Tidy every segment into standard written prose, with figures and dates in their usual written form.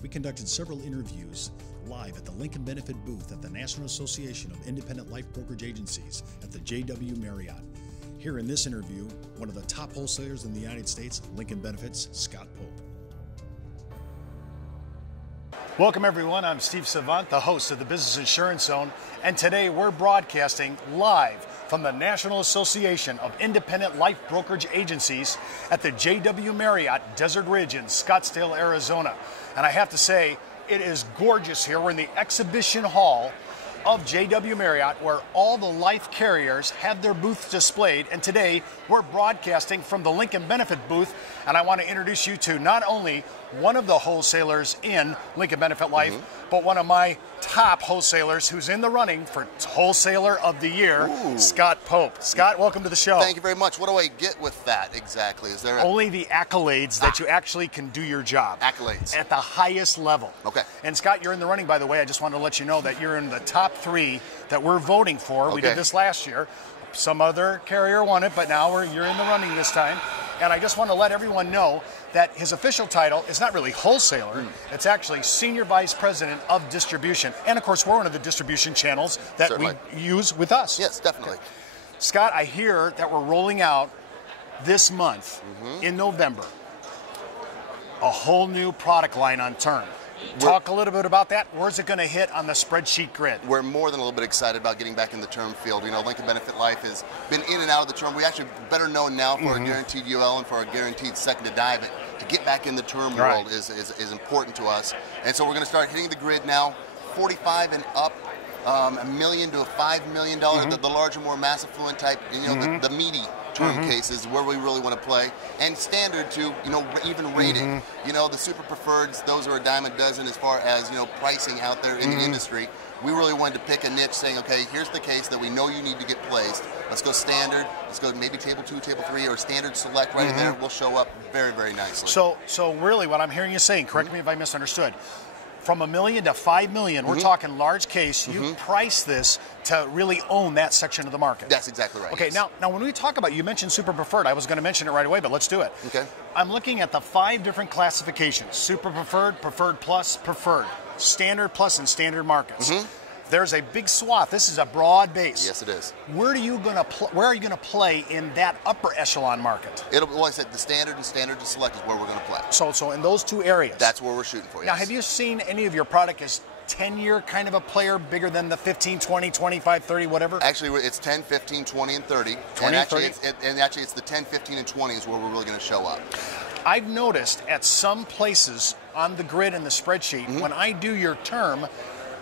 we conducted several interviews live at the Lincoln Benefit booth at the National Association of Independent Life Brokerage Agencies at the JW Marriott. Here in this interview, one of the top wholesalers in the United States, Lincoln Benefit's Scott Pope. Welcome everyone, I'm Steve Savant, the host of the Business Insurance Zone, and today we're broadcasting live from the National Association of Independent Life Brokerage Agencies at the JW Marriott Desert Ridge in Scottsdale, Arizona. And I have to say, it is gorgeous here. We're in the exhibition hall of JW Marriott, where all the life carriers have their booths displayed, and today we're broadcasting from the Lincoln Benefit booth, and I want to introduce you to not only one of the wholesalers in Lincoln Benefit Life, but one of my top wholesalers who's in the running for Wholesaler of the Year, Scott Pope. Scott, welcome to the show. Thank you very much. What do I get with that exactly? Is there only the accolades that you actually can do your job. Accolades. At the highest level. Okay. And Scott, you're in the running, by the way. I just wanted to let you know that you're in the top 3 that we're voting for. Okay. We did this last year. Some other carrier won it, but now you're in the running this time. And I just want to let everyone know that his official title is not really wholesaler, it's actually Senior Vice President of Distribution. And of course, we're one of the distribution channels that we use with us. Yes, definitely. Okay. Scott, I hear that we're rolling out this month, in November, a whole new product line on term. Talk a little bit about that. Where's it going to hit on the spreadsheet grid? We're more than a little bit excited about getting back in the term field. You know, Lincoln Benefit Life has been in and out of the term. We actually better known now for our guaranteed UL and for our guaranteed second to die, but to get back in the term world is important to us. And so we're going to start hitting the grid now, 45 and up. $1 million to $5 million, the larger, more mass affluent type, you know, the meaty term cases where we really want to play, and standard to, you know, even rated. You know, the super preferreds, those are a dime a dozen as far as, you know, pricing out there in the industry. We really wanted to pick a niche saying, okay, here's the case that we know you need to get placed. Let's go standard, let's go maybe table 2, table 3, or standard select right in there. We'll show up very, very nicely. So really what I'm hearing you saying, correct me if I misunderstood, from $1 million to $5 million, we're talking large case. You price this to really own that section of the market. That's exactly right. Okay, now when we talk about, you mentioned super preferred. I was going to mention it right away, but let's do it. Okay. I'm looking at the 5 different classifications: super preferred, preferred plus, preferred, standard plus, and standard markets. There's a big swath. This is a broad base. Yes, it is. Where are you going to play in that upper echelon market? Well, I said the standard and standard to select is where we're going to play. So in those 2 areas. That's where we're shooting for. Now, have you seen any of your product as 10-year kind of a player, bigger than the 15, 20, 25, 30, whatever? Actually, it's 10, 15, 20, and 30. 20, and 30? Actually, it's the 10, 15, and 20 is where we're really going to show up. I've noticed at some places on the grid in the spreadsheet, when I do your term,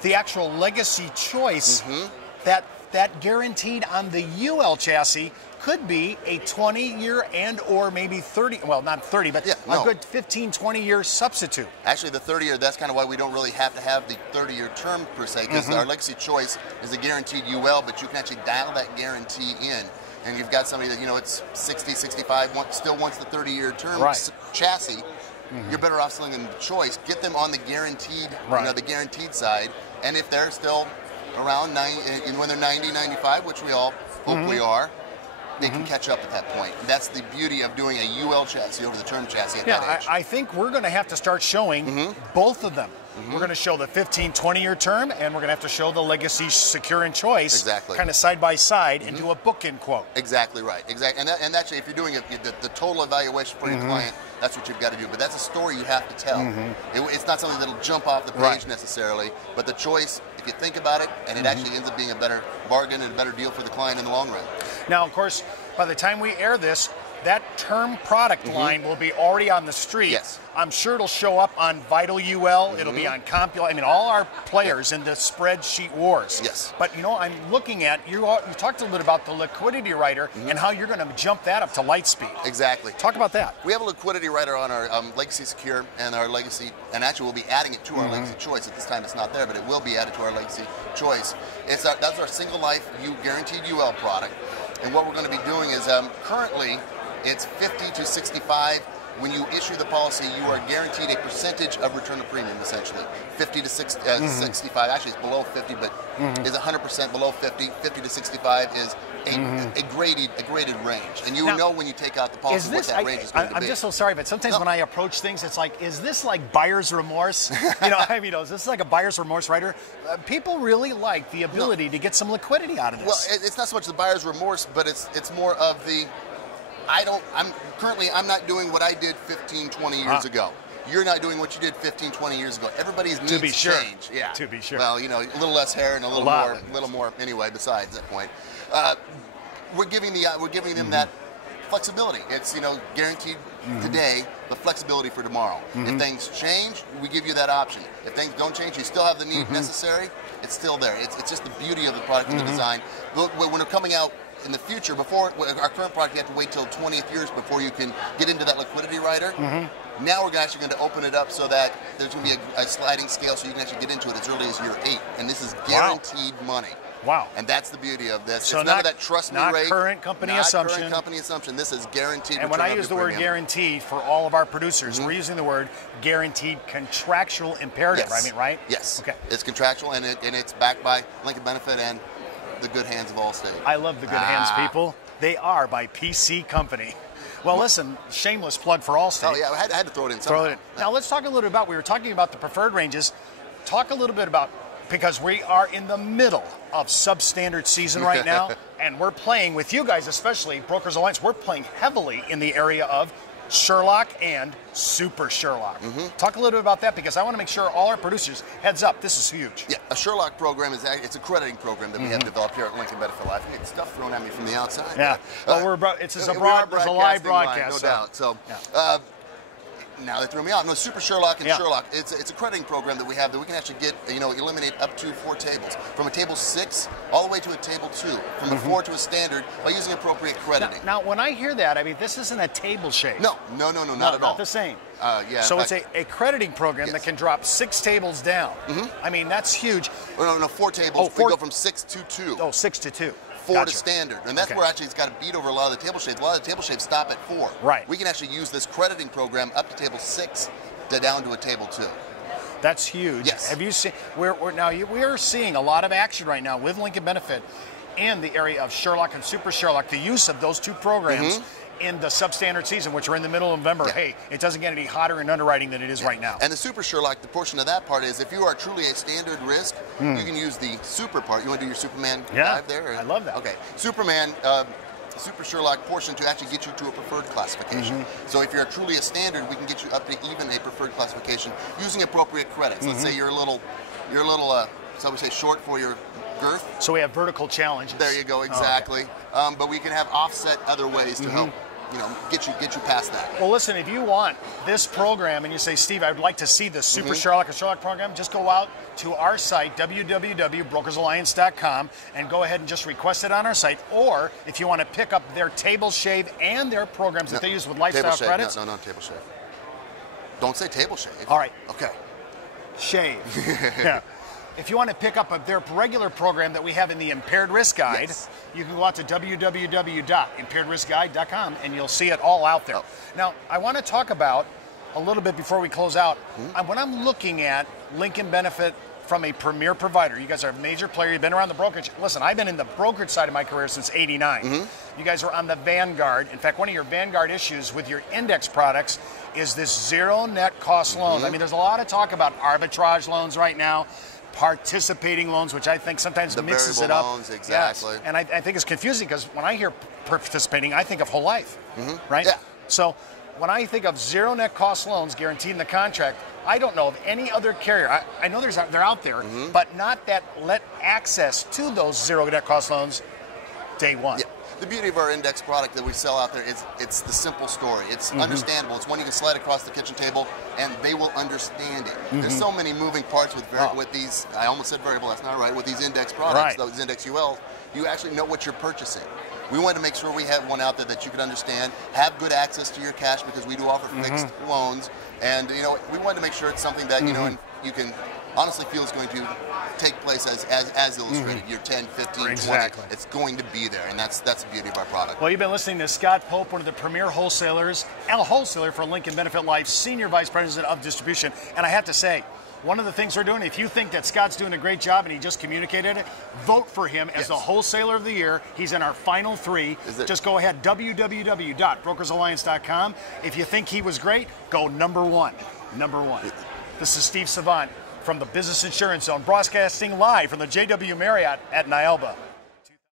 the actual legacy choice, that guaranteed on the UL chassis could be a 20-year and or maybe 30, well, not 30, but a good 15, 20-year substitute. Actually, the 30-year, that's kind of why we don't really have to have the 30-year term per se, because our legacy choice is a guaranteed UL, but you can actually dial that guarantee in. And you've got somebody that, you know, it's 60, 65, still wants the 30-year term chassis. You're better off selling them the choice. Get them on the guaranteed, you know, the guaranteed side. And if they're still around 90, when they're 90, 95, which we all hope we are, they can catch up at that point. And that's the beauty of doing a UL chassis over the term chassis at that age. I think we're going to have to start showing both of them. We're going to show the 15, 20-year term, and we're going to have to show the legacy secure and choice kind of side by side and do a bookend quote. Exactly right. Exactly. And actually, if you're doing the total evaluation for your client, that's what you've got to do. But that's a story you have to tell. It's not something that'll jump off the page necessarily, but the choice, if you think about it, and it actually ends up being a better bargain and a better deal for the client in the long run. Now, of course, by the time we air this, that term product line will be already on the street. Yes. I'm sure it'll show up on Vital UL. It'll be on CompUL. I mean, all our players in the spreadsheet wars. Yes. But, you know, I'm looking at, you talked a little bit about the Liquidity Rider and how you're going to jump that up to light speed. Exactly. Talk about that. We have a Liquidity Rider on our Legacy Secure and our Legacy, and actually we'll be adding it to our Legacy Choice. At this time it's not there, but it will be added to our Legacy Choice. That's our single life guaranteed UL product. And what we're going to be doing is currently it's 50 to 65 when you issue the policy, you are guaranteed a percentage of return of premium, essentially. 50 to 65, actually it's below 50, but is 100% below 50. 50 to 65 is a graded range. And you know when you take out the policy what that range is going to be. I'm just so sorry, but sometimes when I approach things, it's like, is this like buyer's remorse? You know, I mean, is this like a buyer's remorse, Rider? People really like the ability to get some liquidity out of this. Well, it's not so much the buyer's remorse, but it's more of the, I'm not doing what I did 15, 20 years ago. You're not doing what you did 15, 20 years ago. Everybody's needs change. Yeah. To be sure. Well, you know, a little less hair and a little more anyway, besides that point. We're giving them that flexibility. It's, you know, guaranteed today, but flexibility for tomorrow. If things change, we give you that option. If things don't change, you still have the need necessary, it's still there. It's just the beauty of the product and the design. When they're coming out in the future, before our current product, you have to wait till 20th years before you can get into that Liquidity Rider. Now we're actually going to open it up so that there's going to be a sliding scale so you can actually get into it as early as year 8. And this is guaranteed money. Wow. And that's the beauty of this. So it's none of that trust me rate. Current company assumption. Current company assumption. This is guaranteed. And when I use the word guaranteed for all of our producers, we're using the word guaranteed contractual imperative. Yes. I mean, right? Yes. Okay. It's contractual and it's backed by Lincoln Benefit and the good hands of Allstate. I love the good hands, people. They are by PC Company. Well, listen, shameless plug for Allstate. Oh, yeah, I had to throw it in somehow. Now, let's talk a little about, we were talking about the preferred ranges. Talk a little bit about, because we are in the middle of substandard season right now, and we're playing with you guys, especially Brokers Alliance, we're playing heavily in the area of Sherlock and Super Sherlock. Talk a little bit about that, because I want to make sure all our producers, heads up, this is huge. Yeah, a Sherlock program it's a crediting program that we have developed here at Lincoln Benefit Life. I get stuff thrown at me from the outside. Yeah, well, it's a live broadcast. No doubt. So, now they threw me out. No, Super Sherlock and Sherlock. It's a crediting program that we have that we can actually get, eliminate up to 4 tables. From a table 6 all the way to a table 2. From a 4 to a standard by using appropriate crediting. Now, when I hear that, I mean, this isn't a table shave. No, not at all. Not the same. So it's a crediting program that can drop 6 tables down. I mean, that's huge. Oh, no, 4 tables. We go from 6 to 2. Oh, 6 to 2. 4 to standard. And that's where actually it's got to beat over a lot of the table shades. A lot of the table shades stop at 4. Right. We can actually use this crediting program up to table 6 to down to a table 2. That's huge. Yes. Have you seen, we're seeing a lot of action right now with Lincoln Benefit in the area of Sherlock and Super Sherlock, the use of those 2 programs in the substandard season, which we're in the middle of November. Hey, it doesn't get any hotter in underwriting than it is right now. And the Super Sherlock, the portion of that part is if you are truly a standard risk, you can use the super part. You want to do your Superman dive there? I love that. Okay. Superman, Super Sherlock portion to actually get you to a preferred classification. So if you're truly a standard, we can get you up to even a preferred classification using appropriate credits. Let's say you're a little, so we say short for your girth. So we have vertical challenges. There you go, exactly. But we can have offset other ways to help. Get you past that. Well, listen, if you want this program and you say, Steve, I'd like to see the Super Sherlock and Sherlock program, just go out to our site, www.brokersalliance.com, and go ahead and just request it on our site. Or if you want to pick up their table shave and their programs that they use with lifestyle credits. No, table shave. Don't say table shave. All right. Okay. Shave. Yeah. If you want to pick up their regular program that we have in the Impaired Risk Guide, you can go out to www.impairedriskguide.com and you'll see it all out there. Now, I want to talk about, a little bit before we close out, when I'm looking at Lincoln Benefit from a premier provider, you guys are a major player, you've been around the brokerage. Listen, I've been in the brokerage side of my career since '89. You guys are on the Vanguard. In fact, one of your Vanguard issues with your index products is this zero net cost loan. I mean, there's a lot of talk about arbitrage loans right now. Participating loans, which I think sometimes mixes it up. Loans, exactly. Yes. And I think it's confusing because when I hear participating, I think of whole life, right? Yeah. So when I think of zero net cost loans guaranteed in the contract, I don't know of any other carrier. I know they're out there, but not that let access to those zero net cost loans day one. Yeah. The beauty of our index product that we sell out there is it's the simple story. It's understandable. It's one you can slide across the kitchen table and they will understand it. There's so many moving parts with these, I almost said variable, that's not right, with these index products, those index ULs, you actually know what you're purchasing. We wanted to make sure we had one out there that you could understand, have good access to your cash because we do offer fixed loans, and we wanted to make sure it's something that and you can honestly feel is going to take place as illustrated. Year 10, 15, Exactly. 20. It's going to be there, and that's the beauty of our product. Well, you've been listening to Scott Pope, one of the premier wholesalers, a wholesaler for Lincoln Benefit Life, Senior Vice President of Distribution. And I have to say, one of the things we're doing, if you think that Scott's doing a great job and he just communicated it, vote for him as the Wholesaler of the Year. He's in our final 3. Just go ahead, www.brokersalliance.com. If you think he was great, go number 1. Number 1. This is Steve Savant from the Business Insurance Zone, broadcasting live from the JW Marriott at Nialba.